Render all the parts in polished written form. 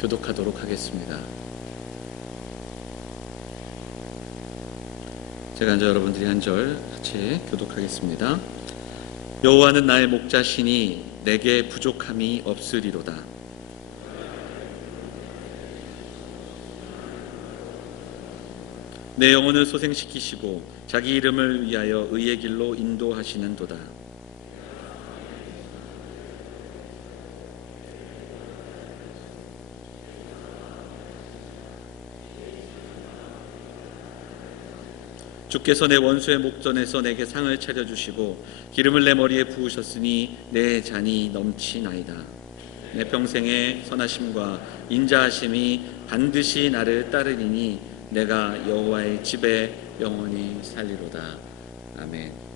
교독하도록 하겠습니다. 제가 앉아 여러분들이 한 절 같이 교독하겠습니다. 여호와는 나의 목자시니 내게 부족함이 없으리로다. 내 영혼을 소생시키시고 자기 이름을 위하여 의의 길로 인도하시는도다. 주께서 내 원수의 목전에서 내게 상을 차려주시고 기름을 내 머리에 부으셨으니 내 잔이 넘치나이다. 내 평생의 선하심과 인자하심이 반드시 나를 따르리니 내가 여호와의 집에 영원히 살리로다. 아멘.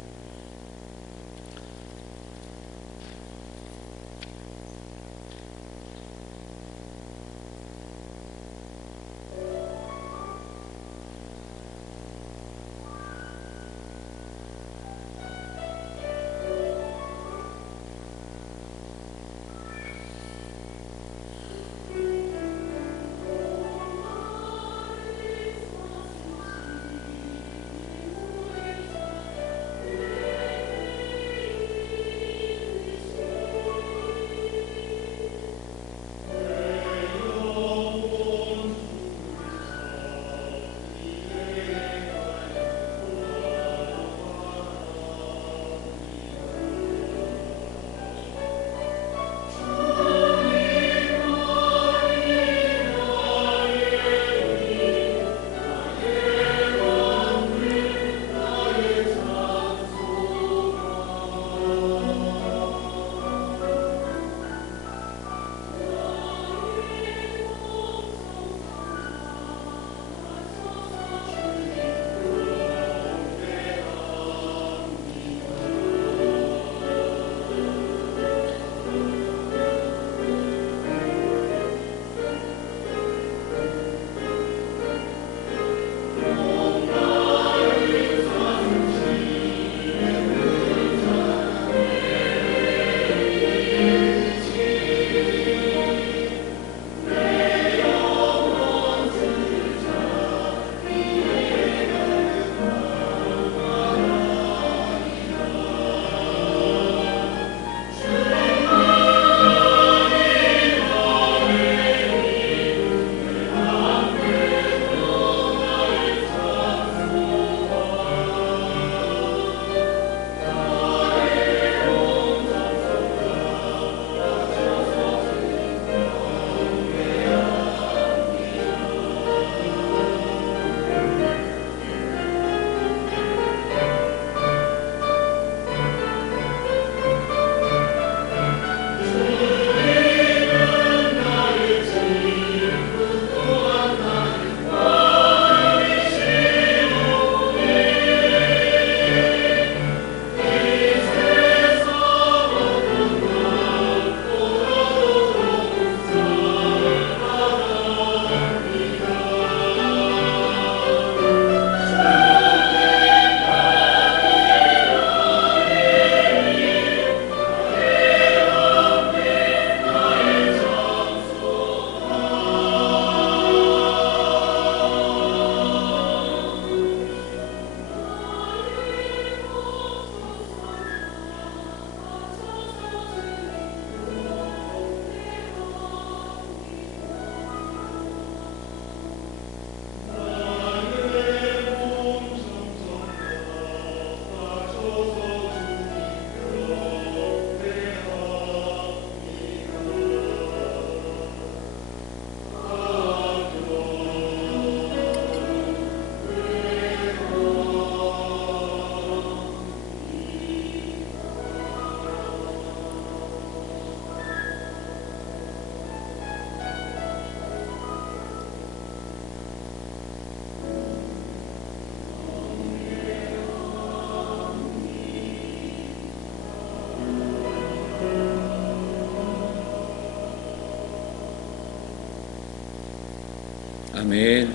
아멘.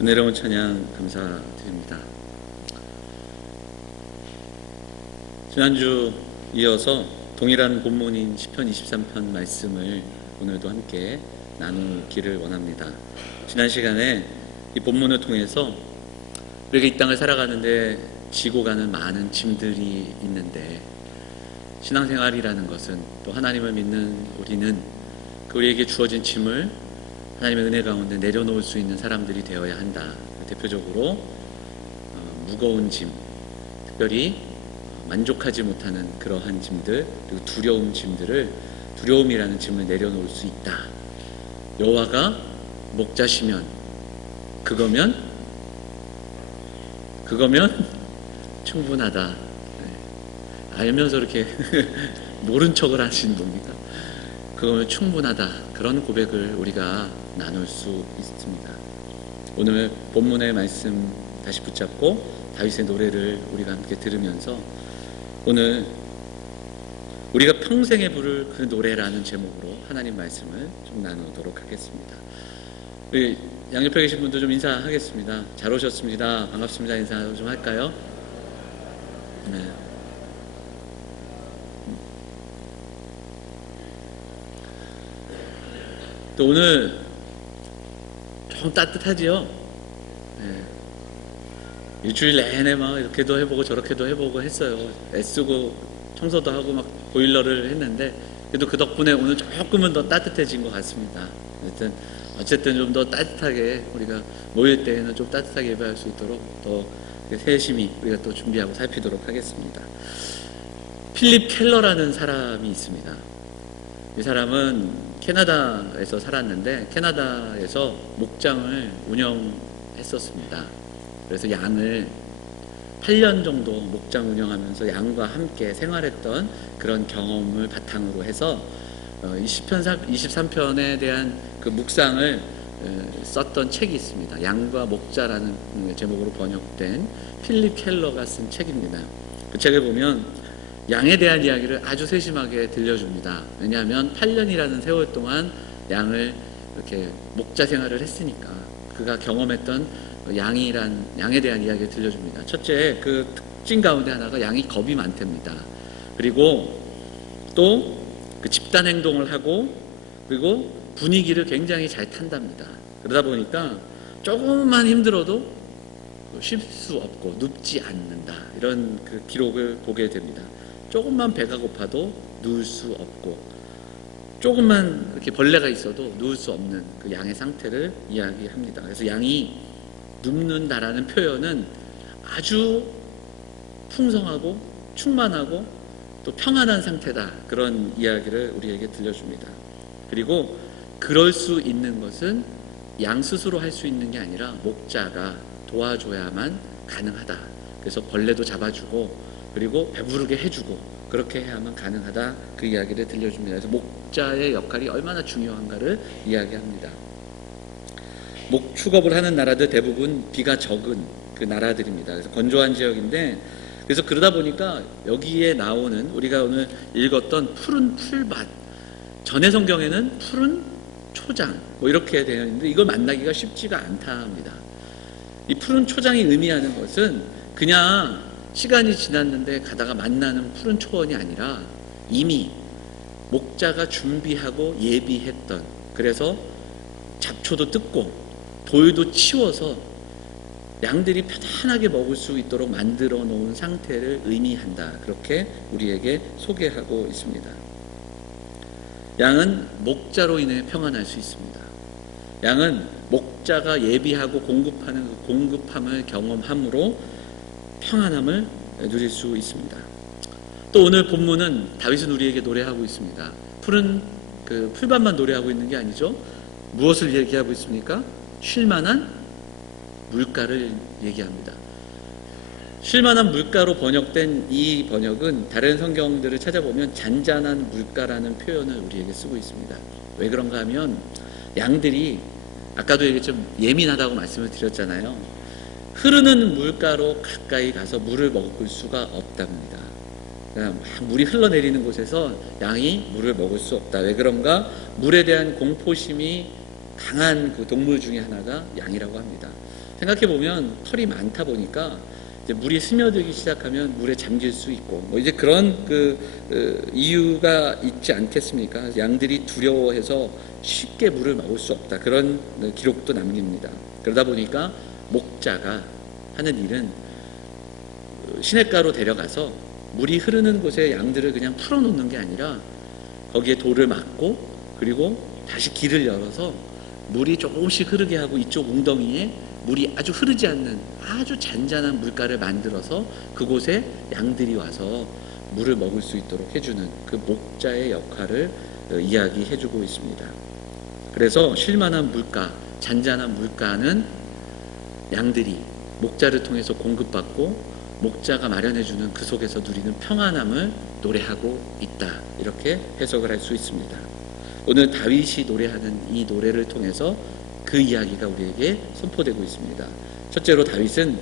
은혜로운 찬양 감사드립니다. 지난주 이어서 동일한 본문인 시편 23편 말씀을 오늘도 함께 나누기를 원합니다. 지난 시간에 이 본문을 통해서 우리가 이 땅을 살아가는데 지고 가는 많은 짐들이 있는데, 신앙생활이라는 것은, 또 하나님을 믿는 우리는 우리에게 주어진 짐을 하나님의 은혜 가운데 내려놓을 수 있는 사람들이 되어야 한다. 대표적으로 무거운 짐, 특별히 만족하지 못하는 그러한 짐들, 그리고 두려움이라는 짐을 내려놓을 수 있다. 여호와가 목자시면 그거면 충분하다. 알면서 이렇게 모른 척을 하시는 겁니다. 그거면 충분하다. 그런 고백을 우리가 나눌 수 있습니다. 오늘 본문의 말씀 다시 붙잡고 다윗의 노래를 우리가 함께 들으면서 오늘 우리가 평생에 부를 그 노래라는 제목으로 하나님 말씀을 좀 나누도록 하겠습니다. 우리 양옆에 계신 분들 좀 인사하겠습니다. 잘 오셨습니다. 반갑습니다. 인사 좀 할까요? 네. 또 오늘 좀 따뜻하지요? 네. 일주일 내내 막 이렇게도 해보고 저렇게도 해보고 했어요. 애쓰고 청소도 하고 막 보일러를 했는데, 그래도 그 덕분에 오늘 조금은 더 따뜻해진 것 같습니다. 어쨌든 좀 더 따뜻하게, 우리가 모일 때에는 좀 따뜻하게 예배할 수 있도록 더 세심히 우리가 또 준비하고 살피도록 하겠습니다. 필립 켈러라는 사람이 있습니다. 이 사람은 캐나다에서 살았는데 캐나다에서 목장을 운영했었습니다. 그래서 양을 8년 정도 목장 운영하면서 양과 함께 생활했던 그런 경험을 바탕으로 해서 23편에 대한 그 묵상을 썼던 책이 있습니다. 양과 목자라는 제목으로 번역된 필립 켈러가 쓴 책입니다. 그 책에 보면 양에 대한 이야기를 아주 세심하게 들려줍니다. 왜냐하면 8년이라는 세월 동안 양에 목자 생활을 했으니까 그가 경험했던 양에 대한 이야기를 들려줍니다. 첫째, 그 특징 가운데 하나가 양이 겁이 많답니다. 그리고 또 그 집단 행동을 하고, 그리고 분위기를 굉장히 잘 탄답니다. 그러다 보니까 조금만 힘들어도 쉴 수 없고 눕지 않는다. 이런 그 기록을 보게 됩니다. 조금만 배가 고파도 누울 수 없고, 조금만 이렇게 벌레가 있어도 누울 수 없는 그 양의 상태를 이야기합니다. 그래서 양이 눕는다라는 표현은 아주 풍성하고 충만하고 또 평안한 상태다, 그런 이야기를 우리에게 들려줍니다. 그리고 그럴 수 있는 것은 양 스스로 할 수 있는 게 아니라 목자가 도와줘야만 가능하다. 그래서 벌레도 잡아주고 그리고 배부르게 해주고 그렇게 해야만 가능하다, 그 이야기를 들려줍니다. 그래서 목자의 역할이 얼마나 중요한가를 이야기합니다. 목축업을 하는 나라들 대부분 비가 적은 그 나라들입니다. 그래서 건조한 지역인데, 그래서 그러다 보니까 여기에 나오는 우리가 오늘 읽었던 푸른 풀밭, 전의 성경에는 푸른 초장 이렇게 되어 있는데 이걸 만나기가 쉽지가 않다 합니다. 이 푸른 초장이 의미하는 것은 그냥 시간이 지났는데 가다가 만나는 푸른 초원이 아니라 이미 목자가 준비하고 예비했던, 그래서 잡초도 뜯고 돌도 치워서 양들이 편안하게 먹을 수 있도록 만들어 놓은 상태를 의미한다. 그렇게 우리에게 소개하고 있습니다. 양은 목자로 인해 평안할 수 있습니다. 양은 목자가 예비하고 공급하는 그 공급함을 경험함으로 평안함을 누릴 수 있습니다. 또 오늘 본문은 다윗은 우리에게 노래하고 있습니다. 푸른 그 풀밭만 노래하고 있는 게 아니죠. 무엇을 얘기하고 있습니까? 쉴만한 물가를 얘기합니다. 쉴만한 물가로 번역된 이 번역은 다른 성경들을 찾아보면 잔잔한 물가라는 표현을 우리에게 쓰고 있습니다. 왜 그런가 하면 양들이 아까도 좀 예민하다고 말씀을 드렸잖아요. 흐르는 물가로 가까이 가서 물을 먹을 수가 없답니다. 막 물이 흘러내리는 곳에서 양이 물을 먹을 수 없다. 왜 그런가? 물에 대한 공포심이 강한 그 동물 중에 하나가 양이라고 합니다. 생각해보면 털이 많다 보니까 이제 물이 스며들기 시작하면 물에 잠길 수 있고 뭐 이제 그런 이유가 있지 않겠습니까? 양들이 두려워해서 쉽게 물을 먹을 수 없다, 그런 기록도 남깁니다. 그러다 보니까 목자가 하는 일은 시냇가로 데려가서 물이 흐르는 곳에 양들을 그냥 풀어놓는 게 아니라 거기에 돌을 막고 그리고 다시 길을 열어서 물이 조금씩 흐르게 하고 이쪽 웅덩이에 물이 아주 흐르지 않는 아주 잔잔한 물가를 만들어서 그곳에 양들이 와서 물을 먹을 수 있도록 해주는 그 목자의 역할을 이야기해주고 있습니다. 그래서 쉴만한 물가, 잔잔한 물가는 양들이 목자를 통해서 공급받고 목자가 마련해주는 그 속에서 누리는 평안함을 노래하고 있다, 이렇게 해석을 할 수 있습니다. 오늘 다윗이 노래하는 이 노래를 통해서 그 이야기가 우리에게 선포되고 있습니다. 첫째로 다윗은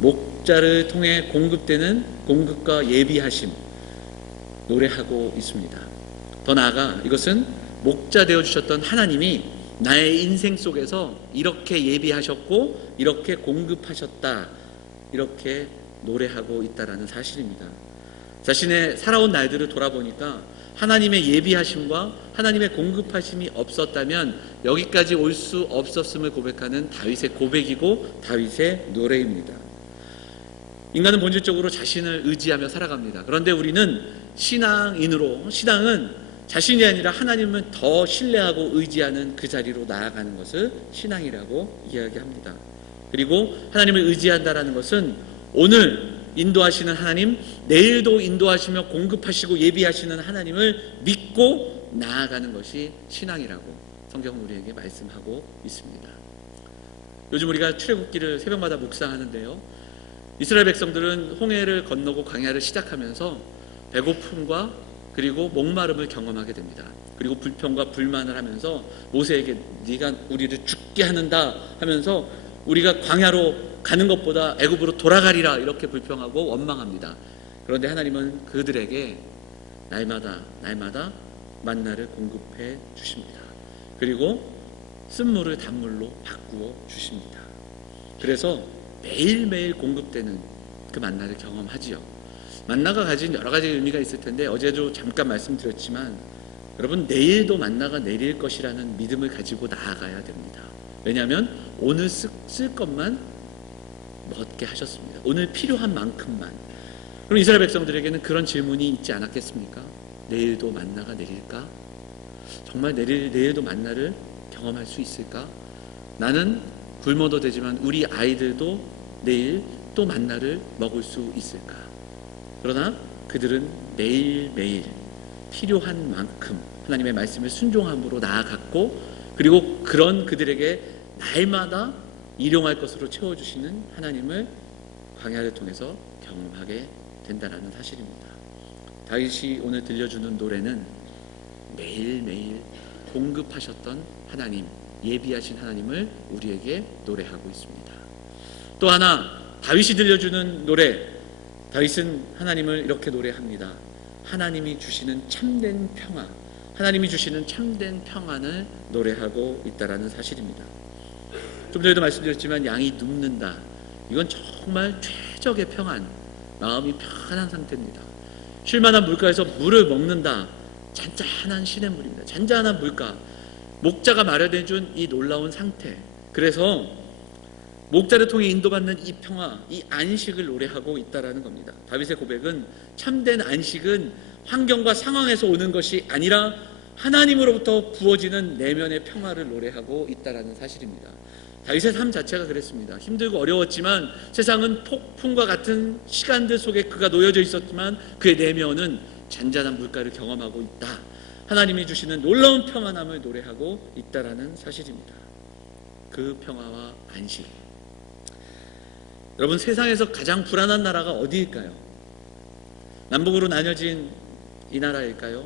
목자를 통해 공급되는 공급과 예비하심 노래하고 있습니다. 더 나아가 이것은 목자 되어주셨던 하나님이 나의 인생 속에서 이렇게 예비하셨고 이렇게 공급하셨다, 이렇게 노래하고 있다라는 사실입니다. 자신의 살아온 날들을 돌아보니까 하나님의 예비하심과 하나님의 공급하심이 없었다면 여기까지 올 수 없었음을 고백하는 다윗의 고백이고 다윗의 노래입니다. 인간은 본질적으로 자신을 의지하며 살아갑니다. 그런데 우리는 신앙은 자신이 아니라 하나님을 더 신뢰하고 의지하는 그 자리로 나아가는 것을 신앙이라고 이야기합니다. 그리고 하나님을 의지한다라는 것은 오늘 인도하시는 하나님, 내일도 인도하시며 공급하시고 예비하시는 하나님을 믿고 나아가는 것이 신앙이라고 성경은 우리에게 말씀하고 있습니다. 요즘 우리가 출애굽기를 새벽마다 묵상하는데요, 이스라엘 백성들은 홍해를 건너고 광야를 시작하면서 배고픔과 그리고 목마름을 경험하게 됩니다. 그리고 불평과 불만을 하면서 모세에게 네가 우리를 죽게 하는다 하면서 우리가 광야로 가는 것보다 애굽으로 돌아가리라, 이렇게 불평하고 원망합니다. 그런데 하나님은 그들에게 날마다 만나를 공급해 주십니다. 그리고 쓴물을 단물로 바꾸어 주십니다. 그래서 매일매일 공급되는 그 만나를 경험하지요. 만나가 가진 여러 가지 의미가 있을 텐데 어제도 잠깐 말씀드렸지만 여러분, 내일도 만나가 내릴 것이라는 믿음을 가지고 나아가야 됩니다. 왜냐하면 오늘 쓸 것만 먹게 하셨습니다. 오늘 필요한 만큼만. 그럼 이스라엘 백성들에게는 그런 질문이 있지 않았겠습니까? 내일도 만나가 내릴까? 정말 내일도 만나를 경험할 수 있을까? 나는 굶어도 되지만 우리 아이들도 내일 또 만나를 먹을 수 있을까? 그러나 그들은 매일매일 필요한 만큼 하나님의 말씀을 순종함으로 나아갔고, 그리고 그런 그들에게 날마다 일용할 것으로 채워주시는 하나님을 광야를 통해서 경험하게 된다는 사실입니다. 다윗이 오늘 들려주는 노래는 매일매일 공급하셨던 하나님, 예비하신 하나님을 우리에게 노래하고 있습니다. 또 하나 다윗이 들려주는 노래, 다윗은 하나님을 이렇게 노래합니다. 하나님이 주시는 참된 평화, 하나님이 주시는 참된 평안을 노래하고 있다는 사실입니다. 좀 전에도 말씀드렸지만 양이 눕는다, 이건 정말 최적의 평안, 마음이 편한 상태입니다. 쉴만한 물가에서 물을 먹는다, 잔잔한 시냇물입니다. 잔잔한 물가, 목자가 마련해준 이 놀라운 상태. 그래서 목자를 통해 인도받는 이 평화, 이 안식을 노래하고 있다는 겁니다. 다윗의 고백은 참된 안식은 환경과 상황에서 오는 것이 아니라 하나님으로부터 부어지는 내면의 평화를 노래하고 있다는 사실입니다. 다윗의 삶 자체가 그랬습니다. 힘들고 어려웠지만 세상은 폭풍과 같은 시간들 속에 그가 놓여져 있었지만 그의 내면은 잔잔한 물가를 경험하고 있다. 하나님이 주시는 놀라운 평안함을 노래하고 있다는 사실입니다. 그 평화와 안식. 여러분, 세상에서 가장 불안한 나라가 어디일까요? 남북으로 나뉘어진 이 나라일까요?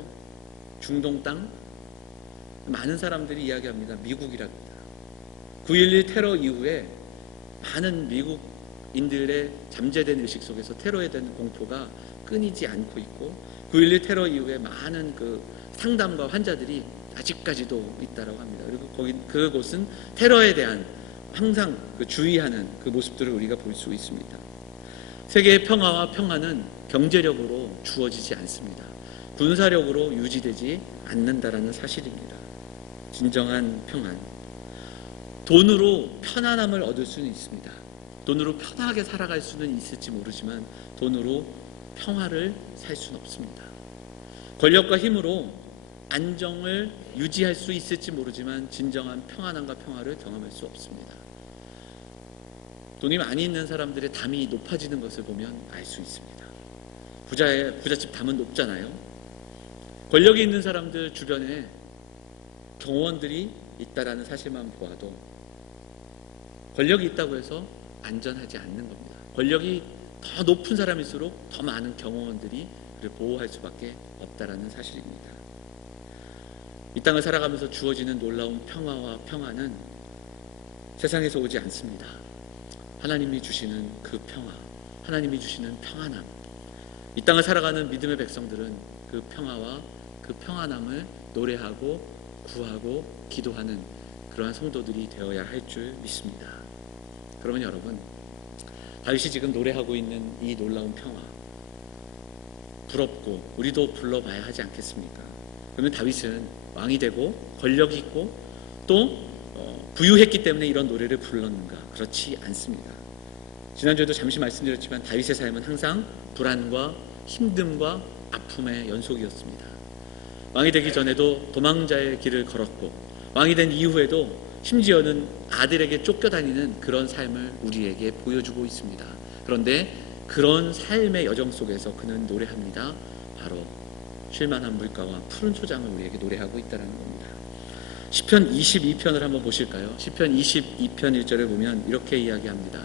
중동 땅? 많은 사람들이 이야기합니다. 미국이랍니다. 9.11 테러 이후에 많은 미국인들의 잠재된 의식 속에서 테러에 대한 공포가 끊이지 않고 있고, 9.11 테러 이후에 많은 그 상담과 환자들이 아직까지도 있다고 합니다. 그리고 그곳은 테러에 대한 항상 그 주의하는 그 모습들을 우리가 볼 수 있습니다. 세계의 평화와 평안은 경제력으로 주어지지 않습니다. 군사력으로 유지되지 않는다라는 사실입니다. 진정한 평안, 돈으로 편안함을 얻을 수는 있습니다. 돈으로 편하게 살아갈 수는 있을지 모르지만 돈으로 평화를 살 수는 없습니다. 권력과 힘으로 안정을 유지할 수 있을지 모르지만 진정한 평안함과 평화를 경험할 수 없습니다. 돈이 많이 있는 사람들의 담이 높아지는 것을 보면 알 수 있습니다. 부잣집 담은 높잖아요. 권력이 있는 사람들 주변에 경호원들이 있다라는 사실만 보아도 권력이 있다고 해서 안전하지 않는 겁니다. 권력이 더 높은 사람일수록 더 많은 경호원들이 그를 보호할 수밖에 없다라는 사실입니다. 이 땅을 살아가면서 주어지는 놀라운 평화와 평안은 세상에서 오지 않습니다. 하나님이 주시는 그 평화, 하나님이 주시는 평안함, 이 땅을 살아가는 믿음의 백성들은 그 평화와 그 평안함을 노래하고 구하고 기도하는 그러한 성도들이 되어야 할 줄 믿습니다. 그러면 여러분, 다윗이 지금 노래하고 있는 이 놀라운 평화, 부럽고 우리도 불러봐야 하지 않겠습니까? 그러면 다윗은 왕이 되고 권력이 있고 또 부유했기 때문에 이런 노래를 불렀는가? 그렇지 않습니다. 지난주에도 잠시 말씀드렸지만 다윗의 삶은 항상 불안과 힘듦과 아픔의 연속이었습니다. 왕이 되기 전에도 도망자의 길을 걸었고 왕이 된 이후에도 심지어는 아들에게 쫓겨다니는 그런 삶을 우리에게 보여주고 있습니다. 그런데 그런 삶의 여정 속에서 그는 노래합니다. 바로 쉴만한 물가와 푸른 초장을 우리에게 노래하고 있다는 겁니다. 시편 22편을 한번 보실까요? 시편 22편 1절을 보면 이렇게 이야기합니다.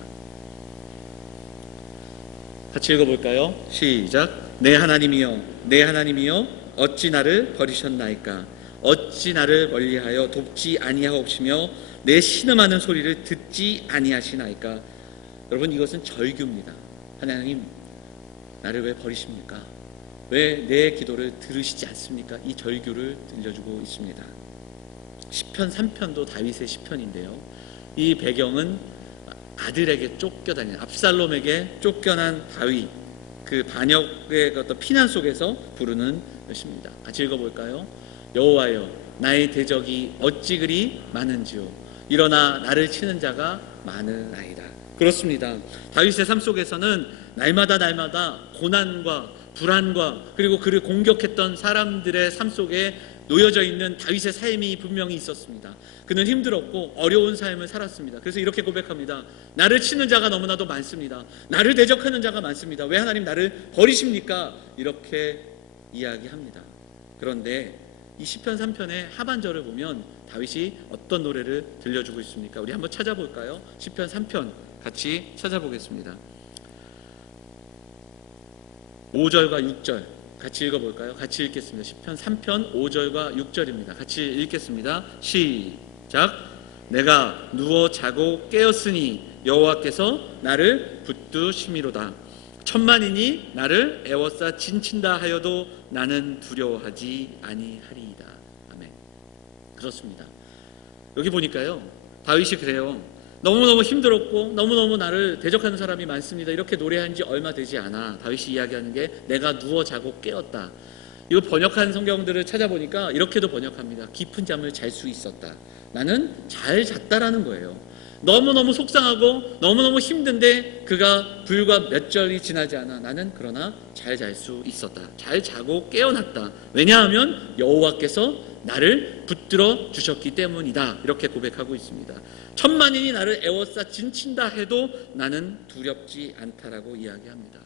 같이 읽어볼까요? 시작. 내 하나님이여, 내 하나님이여, 어찌 나를 버리셨나이까? 어찌 나를 멀리하여 돕지 아니하옵시며 내 신음하는 소리를 듣지 아니하시나이까? 여러분, 이것은 절규입니다. 하나님, 나를 왜 버리십니까? 왜 내 기도를 들으시지 않습니까? 이 절규를 들려주고 있습니다. 시편 3편도 다윗의 시편인데요, 이 배경은 아들에게 쫓겨다니는, 압살롬에게 쫓겨난 다윗, 그 반역의 어떤 피난 속에서 부르는 것입니다. 같이 읽어볼까요? 여호와여, 나의 대적이 어찌 그리 많은지요. 일어나 나를 치는 자가 많으나이다. 그렇습니다. 다윗의 삶 속에서는 날마다 고난과 불안과 그리고 그를 공격했던 사람들의 삶 속에 놓여져 있는 다윗의 삶이 분명히 있었습니다. 그는 힘들었고 어려운 삶을 살았습니다. 그래서 이렇게 고백합니다. 나를 치는 자가 너무나도 많습니다. 나를 대적하는 자가 많습니다. 왜 하나님 나를 버리십니까? 이렇게 이야기합니다. 그런데 이 시편 3편의 하반절을 보면 다윗이 어떤 노래를 들려주고 있습니까? 우리 한번 찾아볼까요? 시편 3편 같이 찾아보겠습니다. 5절과 6절 같이 읽어볼까요? 같이 읽겠습니다. 시편 3편 5절과 6절입니다. 같이 읽겠습니다. 시작. 내가 누워 자고 깨었으니 여호와께서 나를 붙드심이로다. 천만인이 나를 애워싸 진친다 하여도 나는 두려워하지 아니하리이다. 아멘. 그렇습니다. 여기 보니까요, 다윗이 그래요. 너무너무 힘들었고 너무너무 나를 대적하는 사람이 많습니다. 이렇게 노래한 지 얼마 되지 않아 다윗이 이야기하는 게 내가 누워 자고 깨었다. 이거 번역한 성경들을 찾아보니까 이렇게도 번역합니다. 깊은 잠을 잘 수 있었다. 나는 잘 잤다라는 거예요. 너무너무 속상하고 너무너무 힘든데 그가 불과 몇 절이 지나지 않아 나는 그러나 잘 잘 수 있었다. 잘 자고 깨어났다. 왜냐하면 여호와께서 나를 붙들어 주셨기 때문이다. 이렇게 고백하고 있습니다. 천만인이 나를 애워싸 진친다 해도 나는 두렵지 않다라고 이야기합니다.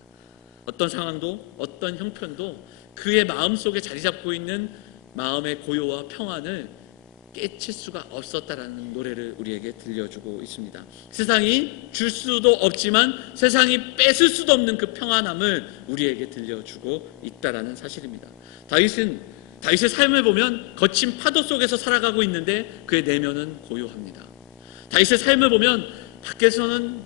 어떤 상황도 어떤 형편도 그의 마음속에 자리 잡고 있는 마음의 고요와 평안을 깨칠 수가 없었다라는 노래를 우리에게 들려주고 있습니다. 세상이 줄 수도 없지만 세상이 뺏을 수도 없는 그 평안함을 우리에게 들려주고 있다라는 사실입니다. 다윗의 삶을 보면 거친 파도 속에서 살아가고 있는데 그의 내면은 고요합니다. 다윗의 삶을 보면 밖에서는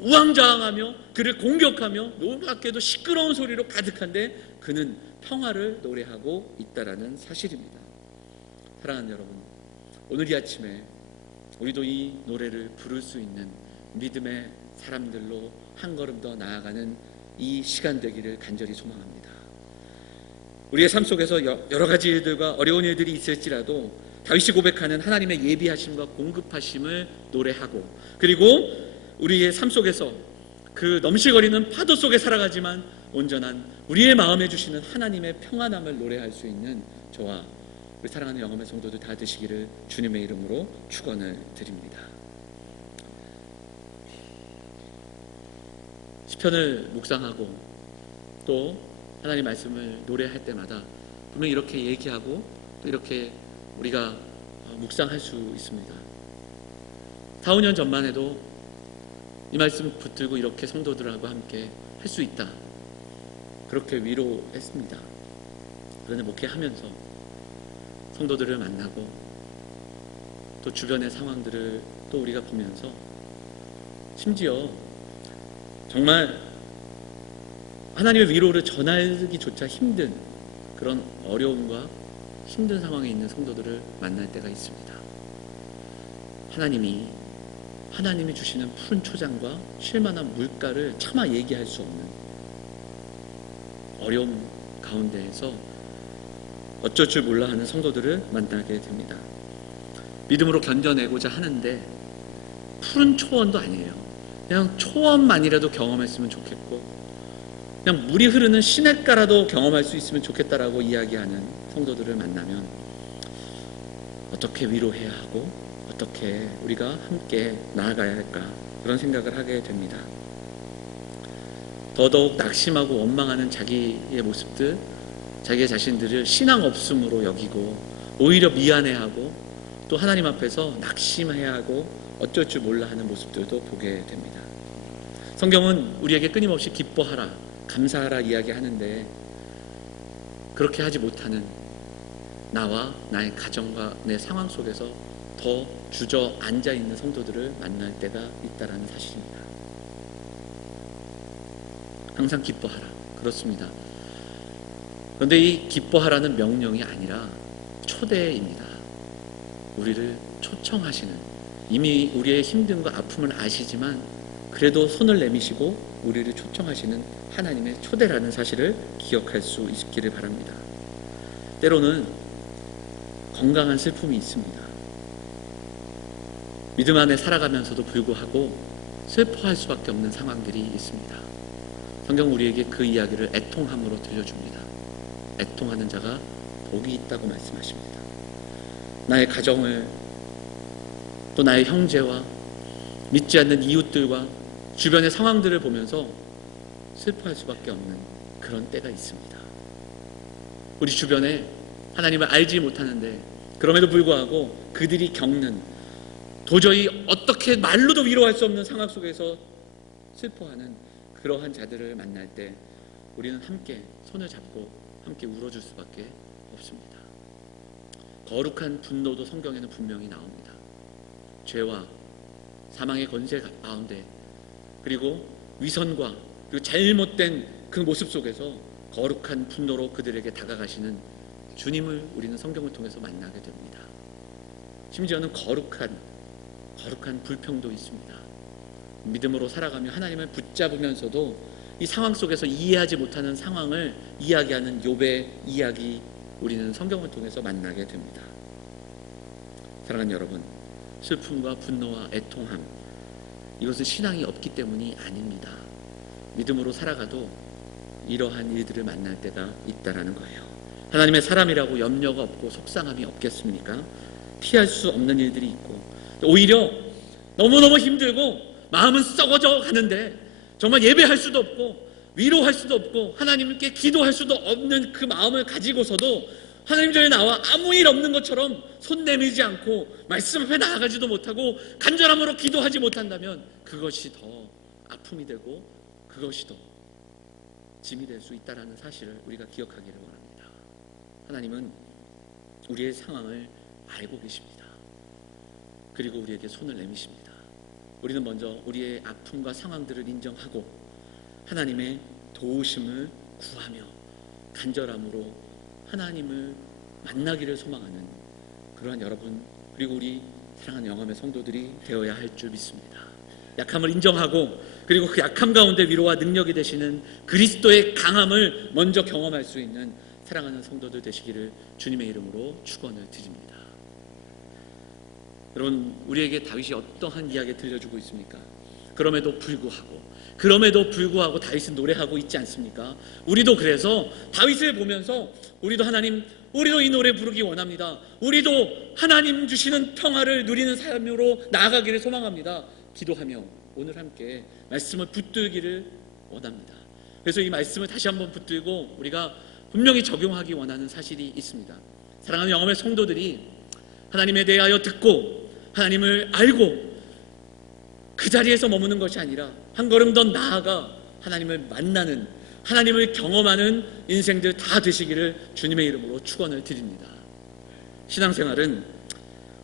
우왕좌왕하며 그를 공격하며 놀랍게도 시끄러운 소리로 가득한데 그는 평화를 노래하고 있다라는 사실입니다. 사랑하는 여러분, 오늘 이 아침에 우리도 이 노래를 부를 수 있는 믿음의 사람들로 한 걸음 더 나아가는 이 시간 되기를 간절히 소망합니다. 우리의 삶 속에서 여러 가지 일들과 어려운 일들이 있을지라도 다윗이 고백하는 하나님의 예비하심과 공급하심을 노래하고, 그리고 우리의 삶 속에서 그 넘실거리는 파도 속에 살아가지만 온전한 우리의 마음에 주시는 하나님의 평안함을 노래할 수 있는 저와 우리 사랑하는 영험의 성도들 다 되시기를 주님의 이름으로 축원을 드립니다. 시편을 묵상하고 또 하나님 말씀을 노래할 때마다 분명히 이렇게 얘기하고 또 이렇게 우리가 묵상할 수 있습니다. 4, 5년 전만 해도 이 말씀 붙들고 이렇게 성도들하고 함께 할 수 있다, 그렇게 위로했습니다. 그런데 목회하면서 성도들을 만나고 또 주변의 상황들을 또 우리가 보면서 심지어 정말 하나님의 위로를 전하기조차 힘든 그런 어려움과 힘든 상황에 있는 성도들을 만날 때가 있습니다. 하나님이 주시는 푸른 초장과 쉴만한 물가를 차마 얘기할 수 없는 어려움 가운데에서 어쩔 줄 몰라 하는 성도들을 만나게 됩니다. 믿음으로 견뎌내고자 하는데 푸른 초원도 아니에요. 그냥 초원만이라도 경험했으면 좋겠고, 그냥 물이 흐르는 시냇가라도 경험할 수 있으면 좋겠다라고 이야기하는 성도들을 만나면 어떻게 위로해야 하고 어떻게 우리가 함께 나아가야 할까, 그런 생각을 하게 됩니다. 더더욱 낙심하고 원망하는 자기의 모습들, 자기 자신들을 신앙 없음으로 여기고 오히려 미안해하고 또 하나님 앞에서 낙심해야 하고 어쩔 줄 몰라 하는 모습들도 보게 됩니다. 성경은 우리에게 끊임없이 기뻐하라, 감사하라 이야기하는데 그렇게 하지 못하는 나와 나의 가정과 내 상황 속에서 더 주저앉아 있는 성도들을 만날 때가 있다는 사실입니다. 항상 기뻐하라, 그렇습니다. 그런데 이 기뻐하라는 명령이 아니라 초대입니다. 우리를 초청하시는, 이미 우리의 힘듦과 아픔을 아시지만 그래도 손을 내미시고 우리를 초청하시는 하나님의 초대라는 사실을 기억할 수 있기를 바랍니다. 때로는 건강한 슬픔이 있습니다. 믿음 안에 살아가면서도 불구하고 슬퍼할 수밖에 없는 상황들이 있습니다. 성경은 우리에게 그 이야기를 애통함으로 들려줍니다. 애통하는 자가 복이 있다고 말씀하십니다. 나의 가정을, 또 나의 형제와 믿지 않는 이웃들과 주변의 상황들을 보면서 슬퍼할 수밖에 없는 그런 때가 있습니다. 우리 주변에 하나님을 알지 못하는데 그럼에도 불구하고 그들이 겪는, 도저히 어떻게 말로도 위로할 수 없는 상황 속에서 슬퍼하는 그러한 자들을 만날 때 우리는 함께 손을 잡고 함께 울어줄 수밖에 없습니다. 거룩한 분노도 성경에는 분명히 나옵니다. 죄와 사망의 권세 가운데, 그리고 위선과 그리고 잘못된 그 모습 속에서 거룩한 분노로 그들에게 다가가시는 주님을 우리는 성경을 통해서 만나게 됩니다. 심지어는 거룩한 불평도 있습니다. 믿음으로 살아가며 하나님을 붙잡으면서도 이 상황 속에서 이해하지 못하는 상황을 이야기하는 욥의 이야기, 우리는 성경을 통해서 만나게 됩니다. 사랑하는 여러분, 슬픔과 분노와 애통함, 이것은 신앙이 없기 때문이 아닙니다. 믿음으로 살아가도 이러한 일들을 만날 때가 있다라는 거예요. 하나님의 사람이라고 염려가 없고 속상함이 없겠습니까? 피할 수 없는 일들이 있고, 오히려 너무너무 힘들고 마음은 썩어져 가는데 정말 예배할 수도 없고 위로할 수도 없고 하나님께 기도할 수도 없는 그 마음을 가지고서도 하나님 전에 나와 아무 일 없는 것처럼 손 내밀지 않고 말씀 앞에 나아가지도 못하고 간절함으로 기도하지 못한다면 그것이 더 아픔이 되고 그것이 더 짐이 될 수 있다는 사실을 우리가 기억하기를 원합니다. 하나님은 우리의 상황을 알고 계십니다. 그리고 우리에게 손을 내미십니다. 우리는 먼저 우리의 아픔과 상황들을 인정하고 하나님의 도우심을 구하며 간절함으로 하나님을 만나기를 소망하는 그러한 여러분, 그리고 우리 사랑하는 영험의 성도들이 되어야 할 줄 믿습니다. 약함을 인정하고 그리고 그 약함 가운데 위로와 능력이 되시는 그리스도의 강함을 먼저 경험할 수 있는 사랑하는 성도들 되시기를 주님의 이름으로 축원을 드립니다. 여러분, 우리에게 다윗이 어떠한 이야기 들려주고 있습니까? 그럼에도 불구하고 다윗은 노래하고 있지 않습니까? 우리도 그래서 다윗을 보면서 우리도 하나님, 우리도 이 노래 부르기 원합니다. 우리도 하나님 주시는 평화를 누리는 삶으로 나아가기를 소망합니다. 기도하며 오늘 함께 말씀을 붙들기를 원합니다. 그래서 이 말씀을 다시 한번 붙들고 우리가 분명히 적용하기 원하는 사실이 있습니다. 사랑하는 영험의 성도들이 하나님에 대하여 듣고 하나님을 알고 그 자리에서 머무는 것이 아니라 한 걸음 더 나아가 하나님을 만나는, 하나님을 경험하는 인생들 다 되시기를 주님의 이름으로 축원을 드립니다. 신앙생활은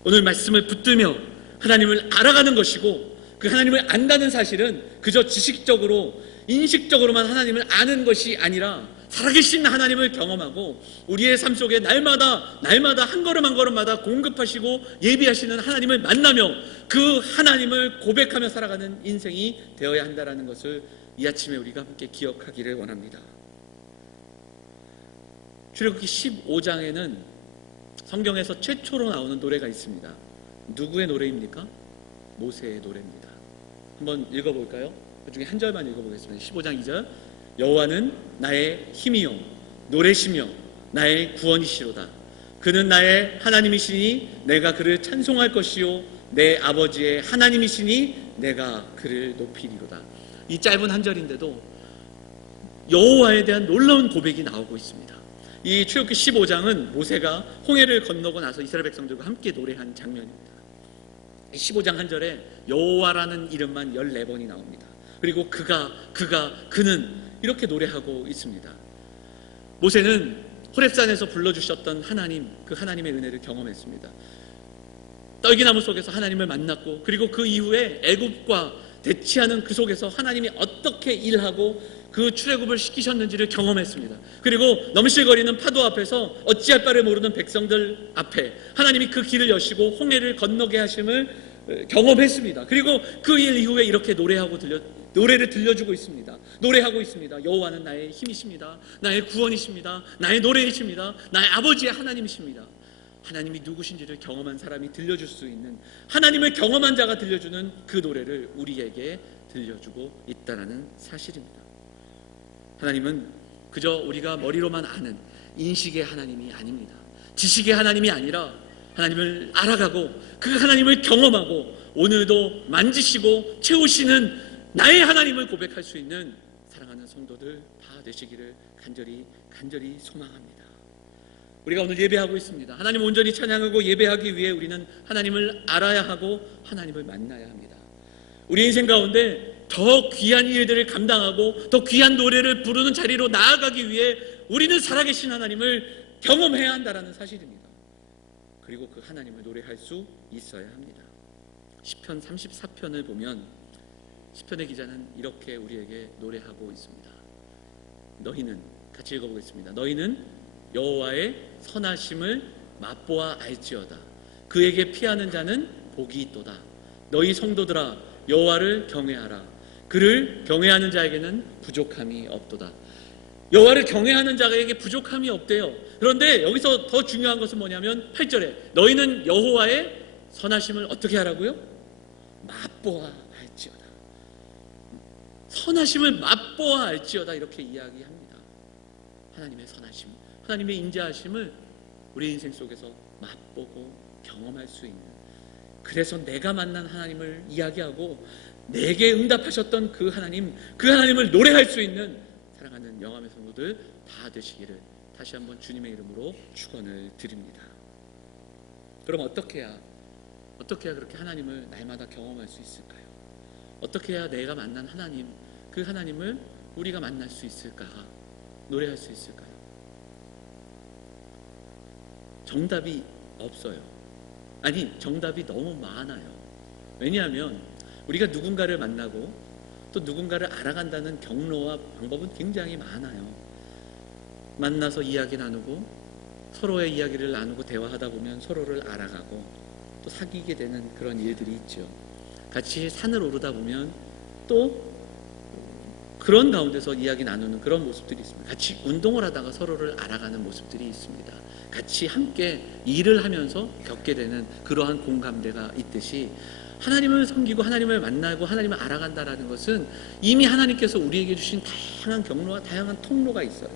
오늘 말씀을 붙들며 하나님을 알아가는 것이고, 그 하나님을 안다는 사실은 그저 지식적으로 인식적으로만 하나님을 아는 것이 아니라 살아계신 하나님을 경험하고 우리의 삶 속에 날마다 한 걸음 한 걸음마다 공급하시고 예비하시는 하나님을 만나며 그 하나님을 고백하며 살아가는 인생이 되어야 한다는 것을 이 아침에 우리가 함께 기억하기를 원합니다. 출애굽기 15장에는 성경에서 최초로 나오는 노래가 있습니다. 누구의 노래입니까? 모세의 노래입니다. 한번 읽어볼까요? 그 중에 한 절만 읽어보겠습니다. 15장 2절. 여호와는 나의 힘이요 노래시며 나의 구원이시로다. 그는 나의 하나님이시니 내가 그를 찬송할 것이요 내 아버지의 하나님이시니 내가 그를 높이리로다. 이 짧은 한 절인데도 여호와에 대한 놀라운 고백이 나오고 있습니다. 이 출애굽기 15장은 모세가 홍해를 건너고 나서 이스라엘 백성들과 함께 노래한 장면입니다. 15장 한 절에 여호와라는 이름만 14번이 나옵니다. 그리고 그는 이렇게 노래하고 있습니다. 모세는 호렙산에서 불러주셨던 하나님, 그 하나님의 은혜를 경험했습니다. 떨기나무 속에서 하나님을 만났고, 그리고 그 이후에 애굽과 대치하는 그 속에서 하나님이 어떻게 일하고 그 출애굽을 시키셨는지를 경험했습니다. 그리고 넘실거리는 파도 앞에서 어찌할 바를 모르는 백성들 앞에 하나님이 그 길을 여시고 홍해를 건너게 하심을 경험했습니다. 그리고 그 일 이후에 이렇게 노래를 들려주고 있습니다. 노래하고 있습니다. 여호와는 나의 힘이십니다. 나의 구원이십니다. 나의 노래이십니다. 나의 아버지의 하나님이십니다. 하나님이 누구신지를 경험한 사람이 들려줄 수 있는, 하나님을 경험한 자가 들려주는 그 노래를 우리에게 들려주고 있다는 사실입니다. 하나님은 그저 우리가 머리로만 아는 인식의 하나님이 아닙니다. 지식의 하나님이 아니라 하나님을 알아가고 그 하나님을 경험하고 오늘도 만지시고 채우시는 나의 하나님을 고백할 수 있는 사랑하는 성도들 다 되시기를 간절히 소망합니다. 우리가 오늘 예배하고 있습니다. 하나님 온전히 찬양하고 예배하기 위해 우리는 하나님을 알아야 하고 하나님을 만나야 합니다. 우리 인생 가운데 더 귀한 일들을 감당하고 더 귀한 노래를 부르는 자리로 나아가기 위해 우리는 살아계신 하나님을 경험해야 한다는 사실입니다. 그리고 그 하나님을 노래할 수 있어야 합니다. 시편 34편을 보면 시편의 기자는 이렇게 우리에게 노래하고 있습니다. 너희는, 같이 읽어보겠습니다. 너희는 여호와의 선하심을 맛보아 알지어다. 그에게 피하는 자는 복이 있도다. 너희 성도들아 여호와를 경외하라. 그를 경외하는 자에게는 부족함이 없도다. 여호와를 경외하는 자에게 부족함이 없대요. 그런데 여기서 더 중요한 것은 뭐냐면 8절에 너희는 여호와의 선하심을 어떻게 하라고요? 맛보아 알지어다. 선하심을 맛보아 알지어다, 이렇게 이야기합니다. 하나님의 선하심, 하나님의 인자하심을 우리 인생 속에서 맛보고 경험할 수 있는, 그래서 내가 만난 하나님을 이야기하고 내게 응답하셨던 그 하나님을 노래할 수 있는 사랑하는 영암의 성도들 다 되시기를 다시 한번 주님의 이름으로 축원을 드립니다. 그럼 어떻게 해야 그렇게 하나님을 날마다 경험할 수 있을까요? 어떻게 해야 내가 만난 하나님, 그 하나님을 우리가 만날 수 있을까? 노래할 수 있을까요? 정답이 없어요. 아니, 정답이 너무 많아요. 왜냐하면 우리가 누군가를 만나고 또 누군가를 알아간다는 경로와 방법은 굉장히 많아요. 만나서 이야기 나누고 서로의 이야기를 나누고 대화하다 보면 서로를 알아가고 또 사귀게 되는 그런 일들이 있죠. 같이 산을 오르다 보면 또 그런 가운데서 이야기 나누는 그런 모습들이 있습니다. 같이 운동을 하다가 서로를 알아가는 모습들이 있습니다. 같이 함께 일을 하면서 겪게 되는 그러한 공감대가 있듯이 하나님을 섬기고 하나님을 만나고 하나님을 알아간다라는 것은 이미 하나님께서 우리에게 주신 다양한 경로와 다양한 통로가 있어요.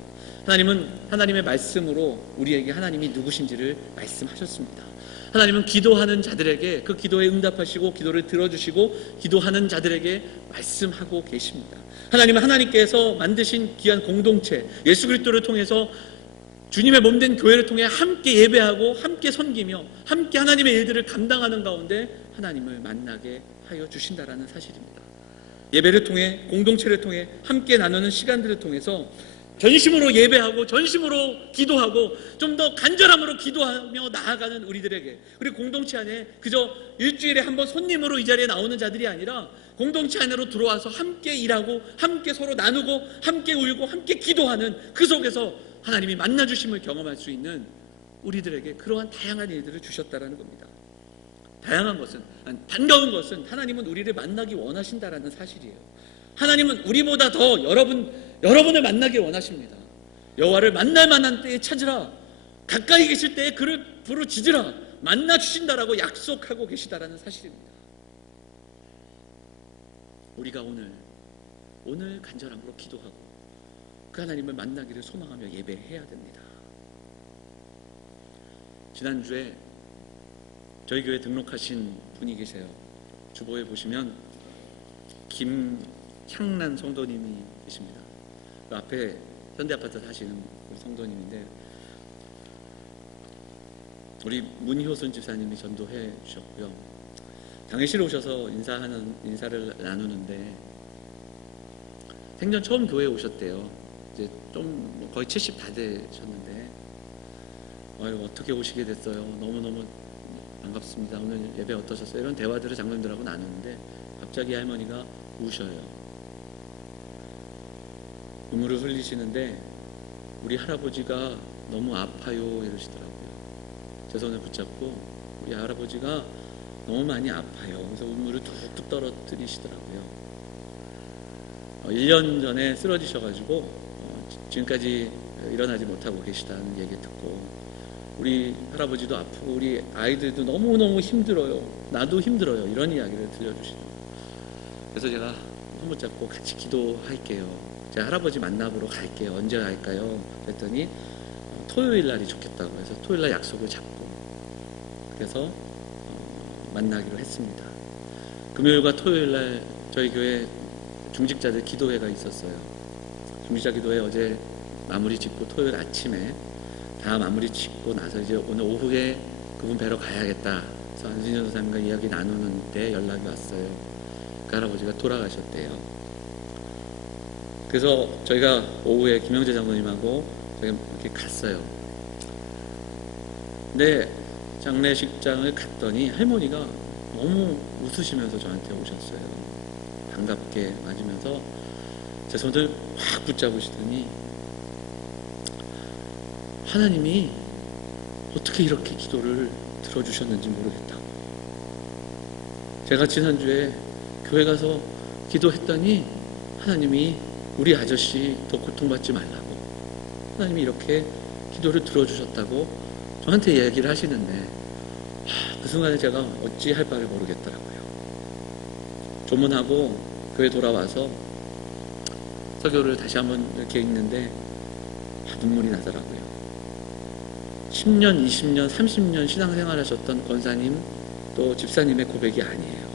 하나님은 하나님의 말씀으로 우리에게 하나님이 누구신지를 말씀하셨습니다. 하나님은 기도하는 자들에게 그 기도에 응답하시고 기도를 들어주시고 기도하는 자들에게 말씀하고 계십니다. 하나님은 하나님께서 만드신 귀한 공동체 예수 그리스도를 통해서 주님의 몸된 교회를 통해 함께 예배하고 함께 섬기며 함께 하나님의 일들을 감당하는 가운데 하나님을 만나게 하여 주신다라는 사실입니다. 예배를 통해 공동체를 통해 함께 나누는 시간들을 통해서 전심으로 예배하고 전심으로 기도하고 좀 더 간절함으로 기도하며 나아가는 우리들에게, 그리고 공동체 안에 그저 일주일에 한 번 손님으로 이 자리에 나오는 자들이 아니라 공동체 안으로 들어와서 함께 일하고 함께 서로 나누고 함께 울고 함께 기도하는 그 속에서 하나님이 만나주심을 경험할 수 있는 우리들에게 그러한 다양한 일들을 주셨다라는 겁니다. 다양한 것은, 반가운 것은 하나님은 우리를 만나기 원하신다라는 사실이에요. 하나님은 우리보다 더 여러분을 만나기 원하십니다. 여호와를 만날 만한 때에 찾으라, 가까이 계실 때에 그를 부르짖으라, 만나 주신다라고 약속하고 계시다라는 사실입니다. 우리가 오늘 간절함으로 기도하고 그 하나님을 만나기를 소망하며 예배해야 됩니다. 지난주에 저희 교회 등록하신 분이 계세요. 주보에 보시면 김향란 성도님이 계십니다. 그 앞에 현대아파트 사시는 성도님인데 우리 문효순 집사님이 전도해 주셨고요. 당일실에 오셔서 인사를 나누는데 생전 처음 교회에 오셨대요. 이제 좀 거의 70 다 되셨는데 어떻게 오시게 됐어요? 너무너무 반갑습니다. 오늘 예배 어떠셨어요? 이런 대화들을 장로님들하고 나누는데 갑자기 할머니가 우셔요. 눈물을 흘리시는데 우리 할아버지가 너무 아파요 이러시더라고요. 제 손을 붙잡고 우리 할아버지가 너무 많이 아파요. 그래서 눈물을 툭툭 떨어뜨리시더라고요. 1년 전에 쓰러지셔가지고 지금까지 일어나지 못하고 계시다는 얘기 듣고 우리 할아버지도 아프고 우리 아이들도 너무너무 힘들어요. 나도 힘들어요. 이런 이야기를 들려주시더라고요. 그래서 제가 손 붙잡고 같이 기도할게요. 제가 할아버지 만나보러 갈게요. 언제 갈까요? 그랬더니 토요일 날이 좋겠다고 해서 토요일 날 약속을 잡고 그래서 만나기로 했습니다. 금요일과 토요일 날 저희 교회 중직자들 기도회가 있었어요. 중직자 기도회 어제 마무리 짓고 토요일 아침에 다 마무리 짓고 나서 이제 오늘 오후에 그분 뵈러 가야겠다. 그래서 안진현 선생님과 이야기 나누는데 연락이 왔어요. 그 할아버지가 돌아가셨대요. 그래서 저희가 오후에 김영재 장로님하고 저희가 이렇게 갔어요. 근데 장례식장을 갔더니 할머니가 너무 웃으시면서 저한테 오셨어요. 반갑게 맞으면서 제 손을 확 붙잡으시더니 하나님이 어떻게 이렇게 기도를 들어주셨는지 모르겠다고. 제가 지난주에 교회 가서 기도했더니 하나님이 우리 아저씨 더 고통받지 말라고 하나님이 이렇게 기도를 들어주셨다고 저한테 얘기를 하시는데 그 순간에 제가 어찌할 바를 모르겠더라고요. 조문하고 교회 돌아와서 설교를 다시 한번 이렇게 읽는데 눈물이 나더라고요. 10년, 20년, 30년 신앙생활 하셨던 권사님 또 집사님의 고백이 아니에요.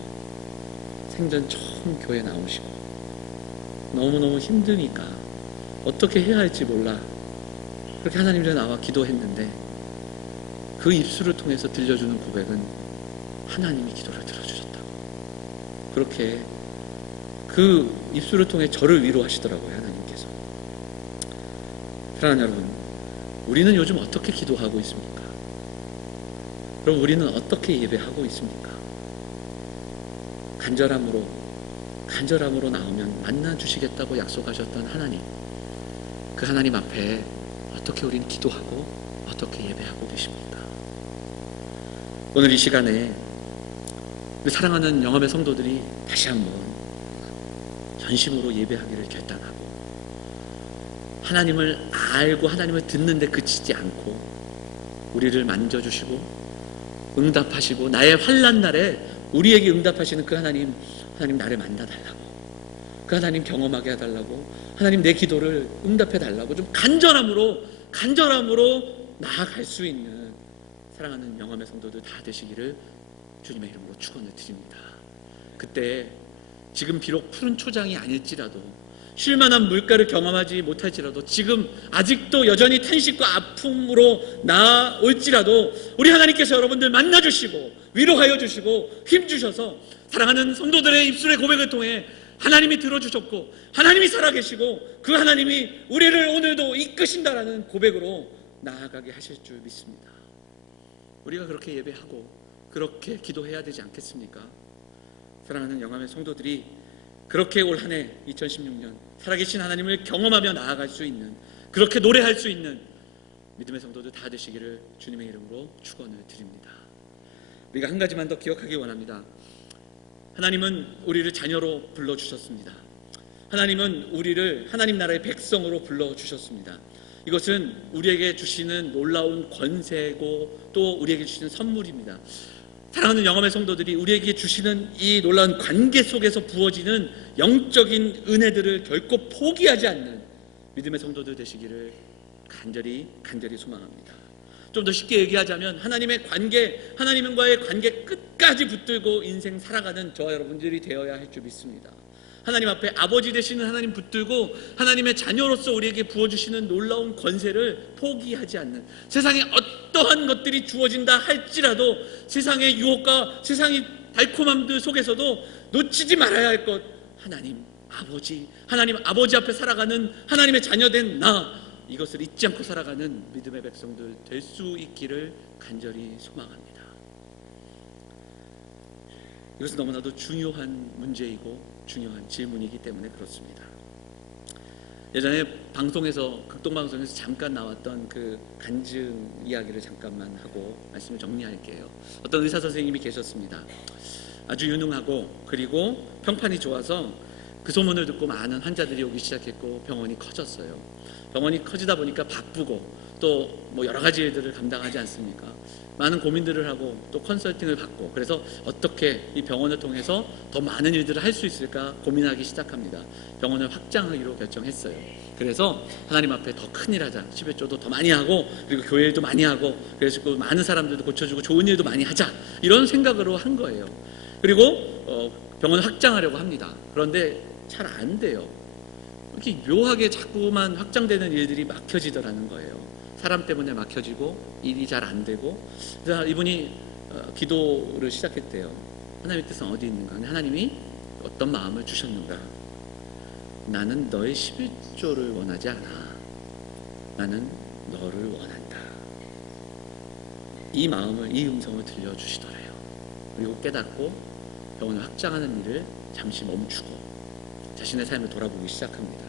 생전 처음 교회 나오시고 너무너무 힘드니까 어떻게 해야 할지 몰라 그렇게 하나님 전에 나와 기도했는데 그 입술을 통해서 들려주는 고백은 하나님이 기도를 들어주셨다고. 그렇게 그 입술을 통해 저를 위로하시더라고요. 하나님께서. 사랑하는 여러분, 우리는 요즘 어떻게 기도하고 있습니까? 그럼 우리는 어떻게 예배하고 있습니까? 간절함으로 나오면 만나주시겠다고 약속하셨던 하나님, 그 하나님 앞에 어떻게 우리는 기도하고 어떻게 예배하고 계십니까? 오늘 이 시간에 우리 사랑하는 영업의 성도들이 다시 한번 전심으로 예배하기를 결단하고 하나님을 알고 하나님을 듣는데 그치지 않고 우리를 만져주시고 응답하시고 나의 환난 날에 우리에게 응답하시는 그 하나님 나를 만나달라고, 그 하나님 경험하게 해달라고, 하나님 내 기도를 응답해달라고 좀 간절함으로 나아갈 수 있는 사랑하는 영암의 성도들 다 되시기를 주님의 이름으로 축원을 드립니다. 그때 지금 비록 푸른 초장이 아닐지라도 쉴만한 물가를 경험하지 못할지라도 지금 아직도 여전히 탄식과 아픔으로 나올지라도 우리 하나님께서 여러분들 만나주시고 위로하여 주시고 힘주셔서 사랑하는 성도들의 입술의 고백을 통해 하나님이 들어주셨고 하나님이 살아계시고 그 하나님이 우리를 오늘도 이끄신다라는 고백으로 나아가게 하실 줄 믿습니다. 우리가 그렇게 예배하고 그렇게 기도해야 되지 않겠습니까? 사랑하는 영암의 성도들이 그렇게 올 한 해 2016년 살아계신 하나님을 경험하며 나아갈 수 있는, 그렇게 노래할 수 있는 믿음의 성도들 다 되시기를 주님의 이름으로 축원을 드립니다. 우리가 한 가지만 더 기억하기 원합니다. 하나님은 우리를 자녀로 불러주셨습니다. 하나님은 우리를 하나님 나라의 백성으로 불러주셨습니다. 이것은 우리에게 주시는 놀라운 권세고 또 우리에게 주시는 선물입니다. 사랑하는 영암의 성도들이 우리에게 주시는 이 놀라운 관계 속에서 부어지는 영적인 은혜들을 결코 포기하지 않는 믿음의 성도들 되시기를 간절히 소망합니다. 좀 더 쉽게 얘기하자면 하나님과의 관계 끝까지 붙들고 인생 살아가는 저와 여러분들이 되어야 할 줄 믿습니다. 하나님 앞에 아버지 되시는 하나님 붙들고 하나님의 자녀로서 우리에게 부어주시는 놀라운 권세를 포기하지 않는, 세상에 어떠한 것들이 주어진다 할지라도 세상의 유혹과 세상의 달콤함들 속에서도 놓치지 말아야 할 것, 하나님 아버지 앞에 살아가는 하나님의 자녀된 나, 이것을 잊지 않고 살아가는 믿음의 백성들 될 수 있기를 간절히 소망합니다. 이것은 너무나도 중요한 문제이고 중요한 질문이기 때문에 그렇습니다. 예전에 방송에서, 극동방송에서 잠깐 나왔던 그 간증 이야기를 잠깐만 하고 말씀을 정리할게요. 어떤 의사 선생님이 계셨습니다. 아주 유능하고 그리고 평판이 좋아서 그 소문을 듣고 많은 환자들이 오기 시작했고 병원이 커졌어요. 병원이 커지다 보니까 바쁘고 또 뭐 여러 가지 일들을 감당하지 않습니까? 많은 고민들을 하고 또 컨설팅을 받고, 그래서 어떻게 이 병원을 통해서 더 많은 일들을 할 수 있을까 고민하기 시작합니다. 병원을 확장하기로 결정했어요. 그래서 하나님 앞에 더 큰 일 하자, 11조도 더 많이 하고 그리고 교회 일도 많이 하고 그래서 많은 사람들도 고쳐주고 좋은 일도 많이 하자, 이런 생각으로 한 거예요. 그리고 병원을 확장하려고 합니다. 그런데 잘 안 돼요. 이렇게 묘하게 자꾸만 확장되는 일들이 막혀지더라는 거예요. 사람 때문에 막혀지고 일이 잘 안 되고, 그래서 이분이 기도를 시작했대요. 하나님의 뜻은 어디 있는가? 하나님이 어떤 마음을 주셨는가? 나는 너의 11조를 원하지 않아. 나는 너를 원한다. 이 마음을, 이 음성을 들려주시더래요. 그리고 깨닫고 병원을 확장하는 일을 잠시 멈추고 자신의 삶을 돌아보기 시작합니다.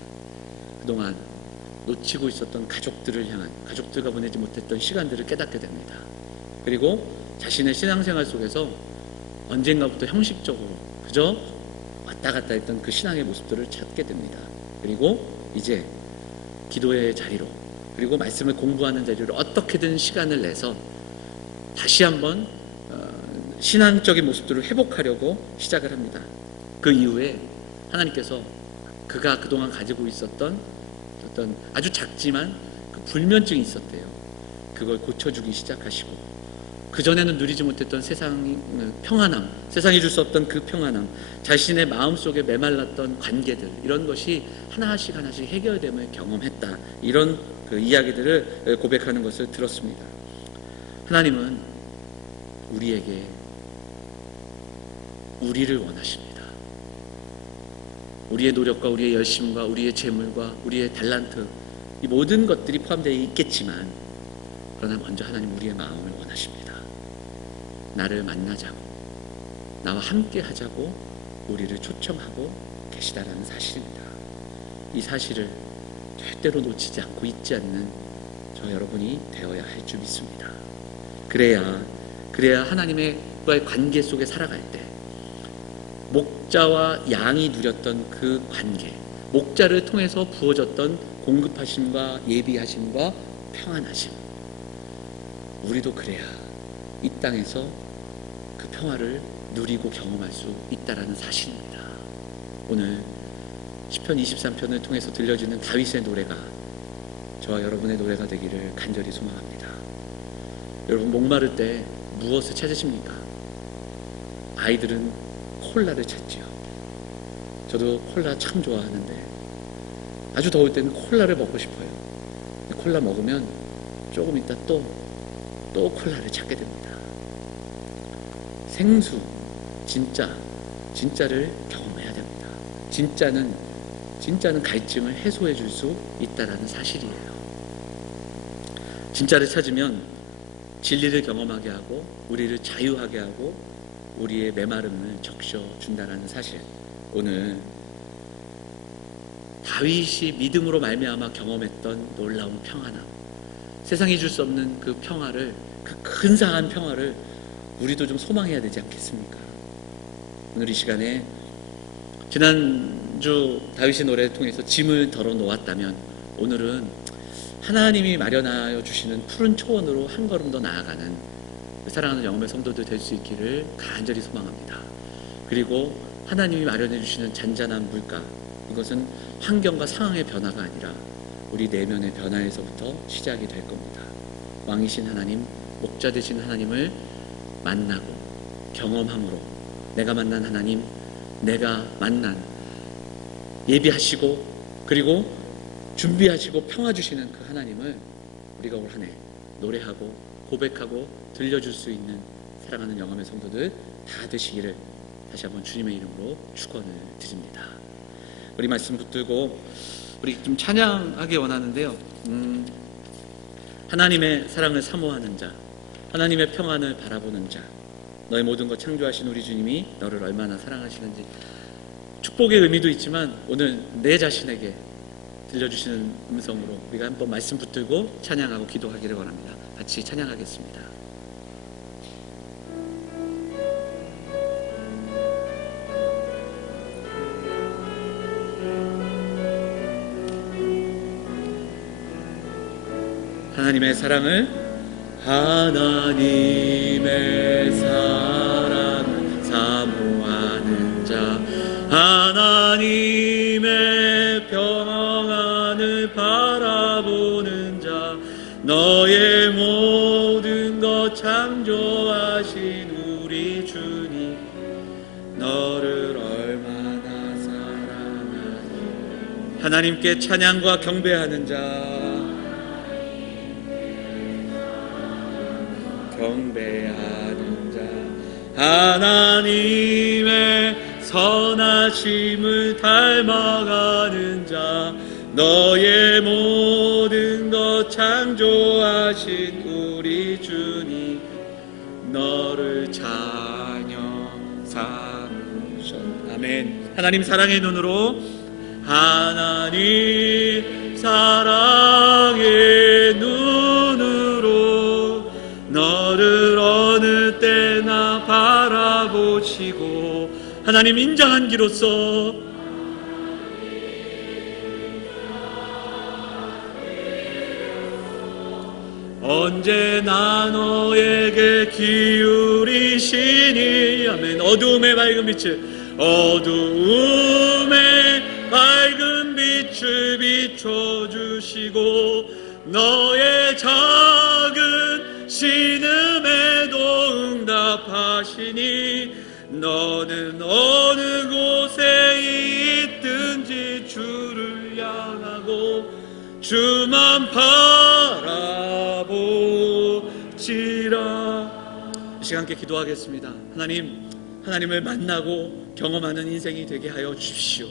그동안 놓치고 있었던 가족들을 향한, 가족들과 보내지 못했던 시간들을 깨닫게 됩니다. 그리고 자신의 신앙생활 속에서 언젠가부터 형식적으로 그저 왔다 갔다 했던 그 신앙의 모습들을 찾게 됩니다. 그리고 이제 기도의 자리로, 그리고 말씀을 공부하는 자리로 어떻게든 시간을 내서 다시 한번 신앙적인 모습들을 회복하려고 시작을 합니다. 그 이후에 하나님께서 그가 그동안 가지고 있었던 어떤 아주 작지만 그 불면증이 있었대요. 그걸 고쳐주기 시작하시고, 그전에는 누리지 못했던 세상의 평안함, 세상이 줄 수 없던 그 평안함, 자신의 마음속에 메말랐던 관계들, 이런 것이 하나씩 해결됨을 경험했다, 이런 그 이야기들을 고백하는 것을 들었습니다. 하나님은 우리에게 우리를 원하십니다. 우리의 노력과 우리의 열심과 우리의 재물과 우리의 달란트, 이 모든 것들이 포함되어 있겠지만, 그러나 먼저 하나님 우리의 마음을 원하십니다. 나를 만나자고, 나와 함께 하자고 우리를 초청하고 계시다라는 사실입니다. 이 사실을 절대로 놓치지 않고 잊지 않는 저 여러분이 되어야 할 줄 믿습니다. 그래야 하나님과의 관계 속에 살아갈 때, 목자와 양이 누렸던 그 관계, 목자를 통해서 부어졌던 공급하심과 예비하심과 평안하심, 우리도 그래야 이 땅에서 그 평화를 누리고 경험할 수 있다라는 사실입니다. 오늘 시편 23편을 통해서 들려지는 다윗의 노래가 저와 여러분의 노래가 되기를 간절히 소망합니다. 여러분, 목마를 때 무엇을 찾으십니까? 아이들은 콜라를 찾지요. 저도 콜라 참 좋아하는데 아주 더울 때는 콜라를 먹고 싶어요. 콜라 먹으면 조금 있다 또 콜라를 찾게 됩니다. 생수, 진짜를 경험해야 됩니다. 진짜는 갈증을 해소해 줄 수 있다라는 사실이에요. 진짜를 찾으면 진리를 경험하게 하고 우리를 자유하게 하고 우리의 메마름을 적셔준다는 사실, 오늘 다윗이 믿음으로 말미암아 경험했던 놀라운 평안함, 세상이 줄 수 없는 그 평화를, 그 근사한 평화를 우리도 좀 소망해야 되지 않겠습니까? 오늘 이 시간에 지난주 다윗의 노래를 통해서 짐을 덜어 놓았다면 오늘은 하나님이 마련하여 주시는 푸른 초원으로 한 걸음 더 나아가는 사랑하는 영혼의 성도들 될 수 있기를 간절히 소망합니다. 그리고 하나님이 마련해 주시는 잔잔한 물가, 이것은 환경과 상황의 변화가 아니라 우리 내면의 변화에서부터 시작이 될 겁니다. 왕이신 하나님, 목자 되신 하나님을 만나고 경험함으로 내가 만난 하나님, 내가 만난 예비하시고 그리고 준비하시고 평화 주시는 그 하나님을 우리가 올 한 해 노래하고 고백하고 들려줄 수 있는 사랑하는 영암의 성도들 다 되시기를 다시 한번 주님의 이름으로 축원을 드립니다. 우리 말씀 붙들고 우리 좀 찬양하기 원하는데요. 하나님의 사랑을 사모하는 자, 하나님의 평안을 바라보는 자, 너의 모든 것 창조하신 우리 주님이 너를 얼마나 사랑하시는지, 축복의 의미도 있지만 오늘 내 자신에게 들려주시는 음성으로 우리가 한번 말씀 붙들고 찬양하고 기도하기를 원합니다. 같이 찬양하겠습니다. 하나님의 사랑을 사모하는 자, 하나님의 평안을 바라보는 자, 너의 모든 것 창조하신 우리 주님, 너를 얼마나 사랑하니. 하나님께 찬양과 경배하는 자, 경배하는 자, 하나님의 선하심을 닮아가는 자, 너의 모든 것 창조하신 우리 주님, 너를 자녀 삼으셨. 아멘. 하나님 사랑의 눈으로, 하나님 사랑의 눈으로 너를 어느 때나 바라보시고 하나님 인자한 기로서 언제나 너에게 기울이시니. 아멘. 어두움의 밝은 빛을, 어두움의 밝은 빛을 비춰주시고 너의 작은 신음에도 응답하시니, 너는 어느 곳에 있든지 주를 향하고 주만 바라보지라. 이 시간 함께 기도하겠습니다. 하나님을 만나고 경험하는 인생이 되게 하여 주십시오.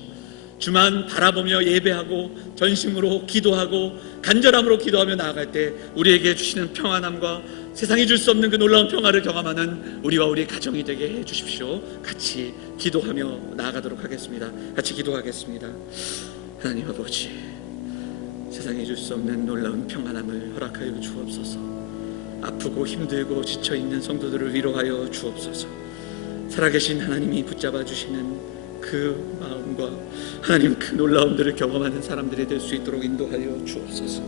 주만 바라보며 예배하고 전심으로 기도하고 간절함으로 기도하며 나아갈 때 우리에게 주시는 평안함과 세상이 줄 수 없는 그 놀라운 평화를 경험하는 우리와 우리 가정이 되게 해 주십시오. 같이 기도하며 나아가도록 하겠습니다. 같이 기도하겠습니다. 하나님 아버지, 세상이 줄 수 없는 놀라운 평안함을 허락하여 주옵소서. 아프고 힘들고 지쳐있는 성도들을 위로하여 주옵소서. 살아계신 하나님이 붙잡아 주시는 그 마음과 하나님 그 놀라움들을 경험하는 사람들이 될 수 있도록 인도하여 주옵소서.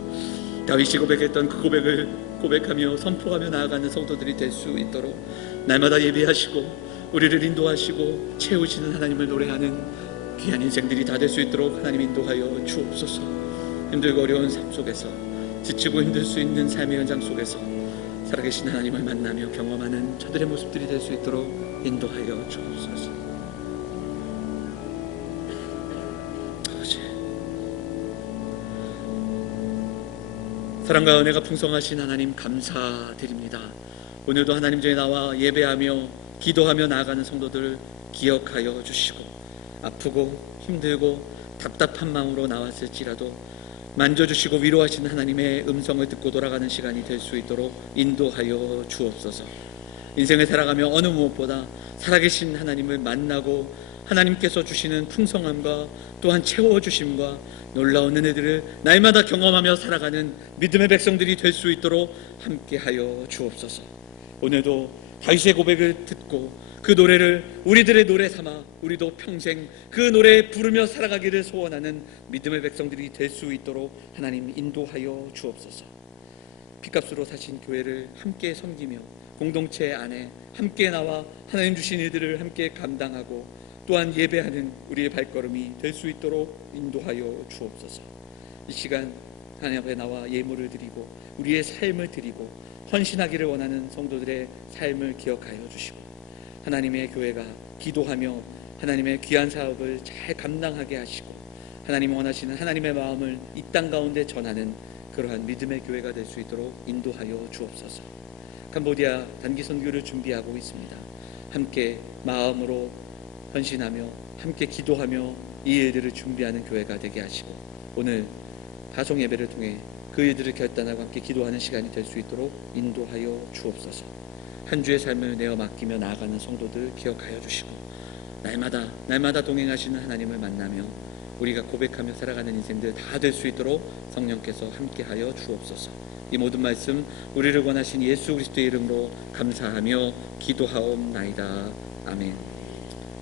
다윗이 고백했던 그 고백을 고백하며 선포하며 나아가는 성도들이 될 수 있도록 날마다 예배하시고 우리를 인도하시고 채우시는 하나님을 노래하는 귀한 인생들이 다 될 수 있도록 하나님 인도하여 주옵소서. 힘들고 어려운 삶 속에서 지치고 힘들 수 있는 삶의 현장 속에서 살아계신 하나님을 만나며 경험하는 저들의 모습들이 될 수 있도록 인도하여 주옵소서. 사랑과 은혜가 풍성하신 하나님 감사드립니다. 오늘도 하나님 전에 나와 예배하며 기도하며 나아가는 성도들 기억하여 주시고 아프고 힘들고 답답한 마음으로 나왔을지라도 만져주시고 위로하시는 하나님의 음성을 듣고 돌아가는 시간이 될 수 있도록 인도하여 주옵소서. 인생을 살아가며 어느 무엇보다 살아계신 하나님을 만나고 하나님께서 주시는 풍성함과 또한 채워주심과 놀라운 은혜들을 날마다 경험하며 살아가는 믿음의 백성들이 될 수 있도록 함께하여 주옵소서. 오늘도 다윗의 고백을 듣고 그 노래를 우리들의 노래 삼아 우리도 평생 그 노래 부르며 살아가기를 소원하는 믿음의 백성들이 될 수 있도록 하나님 인도하여 주옵소서. 피값으로 사신 교회를 함께 섬기며 공동체 안에 함께 나와 하나님 주신 일들을 함께 감당하고 또한 예배하는 우리의 발걸음이 될 수 있도록 인도하여 주옵소서. 이 시간 하나님 앞에 나와 예물을 드리고 우리의 삶을 드리고 헌신하기를 원하는 성도들의 삶을 기억하여 주시고 하나님의 교회가 기도하며 하나님의 귀한 사업을 잘 감당하게 하시고 하나님 원하시는 하나님의 마음을 이 땅 가운데 전하는 그러한 믿음의 교회가 될 수 있도록 인도하여 주옵소서. 캄보디아 단기 선교를 준비하고 있습니다. 함께 마음으로 헌신하며 함께 기도하며 이 일들을 준비하는 교회가 되게 하시고 오늘 가송 예배를 통해 그 일들을 결단하고 함께 기도하는 시간이 될 수 있도록 인도하여 주옵소서. 한 주의 삶을 내어 맡기며 나아가는 성도들 기억하여 주시고 날마다 동행하시는 하나님을 만나며 우리가 고백하며 살아가는 인생들 다 될 수 있도록 성령께서 함께하여 주옵소서. 이 모든 말씀 우리를 원하신 예수 그리스도의 이름으로 감사하며 기도하옵나이다. 아멘.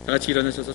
다 같이 일어나셔서